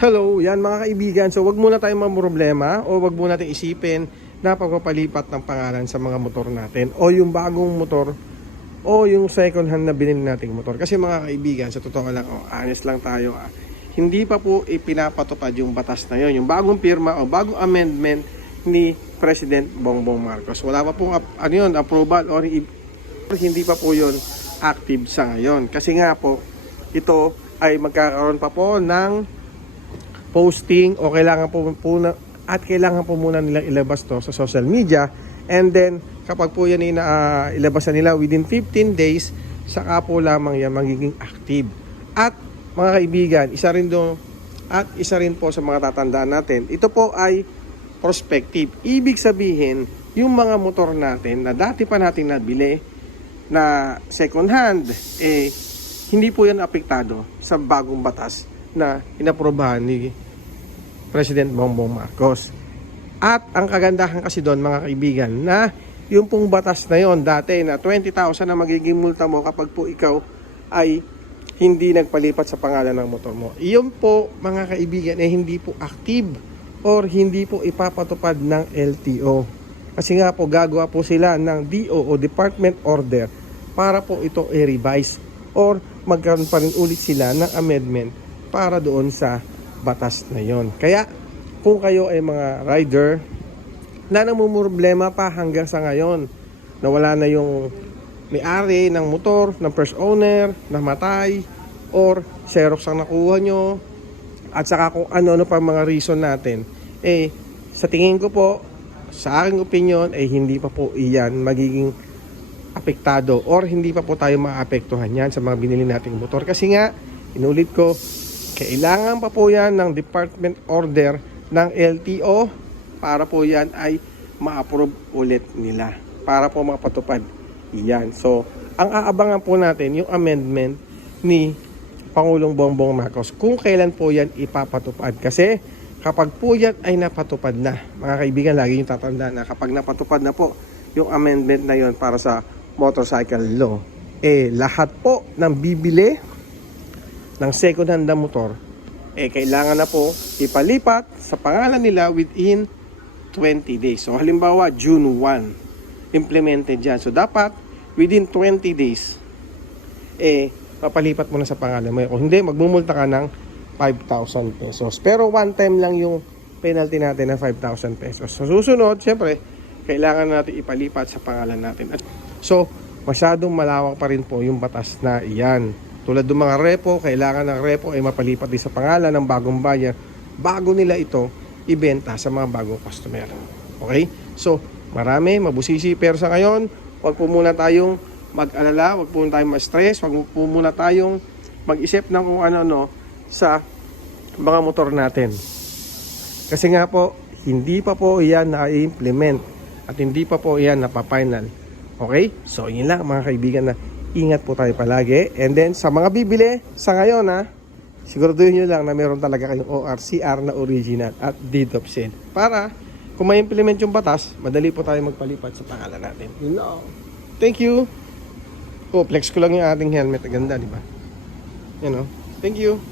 Hello, yan mga kaibigan. So wag muna tayong mamroblema o wag muna tayong isipin na pagpapalipat ng pangalan sa mga motor natin o yung bagong motor o yung second hand na binili nating motor. Kasi mga kaibigan, sa totoo lang, honest lang tayo, hindi pa po ipinapatupad yung batas na yun, yung bagong pirma o bagong amendment ni President Bongbong Marcos. Wala pa po approval or hindi pa po yun active sa ngayon. Kasi nga po, ito ay magkakaroon pa po ng posting o kailangan po muna nilang ilabas to sa social media, and then kapag po yan ilabas na nila within 15 days, saka po lamang yan magiging active. At mga kaibigan, isa rin po sa mga tatandaan natin, ito po ay prospective. Ibig sabihin, yung mga motor natin na dati pa natin nabili na second hand, hindi po yan apektado sa bagong batas na inaprobahan ni President Bongbong Marcos. At ang kagandahan kasi doon mga kaibigan, na yung pong batas na yon dati na 20,000 na magiging multa mo kapag po ikaw ay hindi nagpalipat sa pangalan ng motor mo. Iyon po mga kaibigan hindi po active or hindi po ipapatupad ng LTO. Kasi nga po gagawa po sila ng DO o Department Order para po ito i-revise or magkaroon pa rin ulit sila ng amendment para doon sa batas na yon. Kaya kung kayo ay mga rider na namumroblema pa hanggang sa ngayon na wala na yung may-ari ng motor, ng first owner, namatay, or Xerox ang nakuha nyo, at saka kung ano-ano pa mga reason natin, sa tingin ko po, sa aking opinion, hindi pa po iyan magiging apektado or hindi pa po tayo maapektuhan yan sa mga binili nating motor. Kasi nga, inulit ko, kailangan pa po yan ng Department Order ng LTO para po yan ay ma-approve ulit nila para po mapatupad yan. So, ang aabangan po natin yung amendment ni Pangulong Bongbong Marcos kung kailan po yan ipapatupad. Kasi kapag po yan ay napatupad na, mga kaibigan, lagi yung tatandaan na kapag napatupad na po yung amendment na yon para sa motorcycle law, lahat po ng bibili ng second hand na motor, kailangan na po ipalipat sa pangalan nila within 20 days. So halimbawa, June 1, implemented yan. So dapat within 20 days, papalipat mo na sa pangalan mo. Kung hindi, magmumulta ka ng 5,000 pesos. Pero one time lang yung penalty natin na 5,000 pesos. So susunod, syempre, kailangan natin ipalipat sa pangalan natin. So, masyadong malawak pa rin po yung batas na iyan. Tulad ng mga repo, kailangan ng repo ay mapalipat din sa pangalan ng bagong buyer bago nila ito ibenta sa mga bagong customer. Okay? So, mabusisi, pero sa ngayon, wag po muna tayong mag-alala, wag po muna tayong ma-stress, wag po muna tayong mag-isip ng kung ano sa mga motor natin. Kasi nga po, hindi pa po iyan na-implement at hindi pa po iyan napapa-final. Okay? So, yun lang mga kaibigan, na ingat po tayo palagi. And then, sa mga bibili, sa ngayon siguraduhin nyo lang na meron talaga kayong ORCR na original at deed of sale. Para, kung ma-implement yung batas, madali po tayo magpalipat sa pangalan natin. You know. Thank you. Flex ko lang yung ating helmet. Ganda, di ba? You know. Thank you.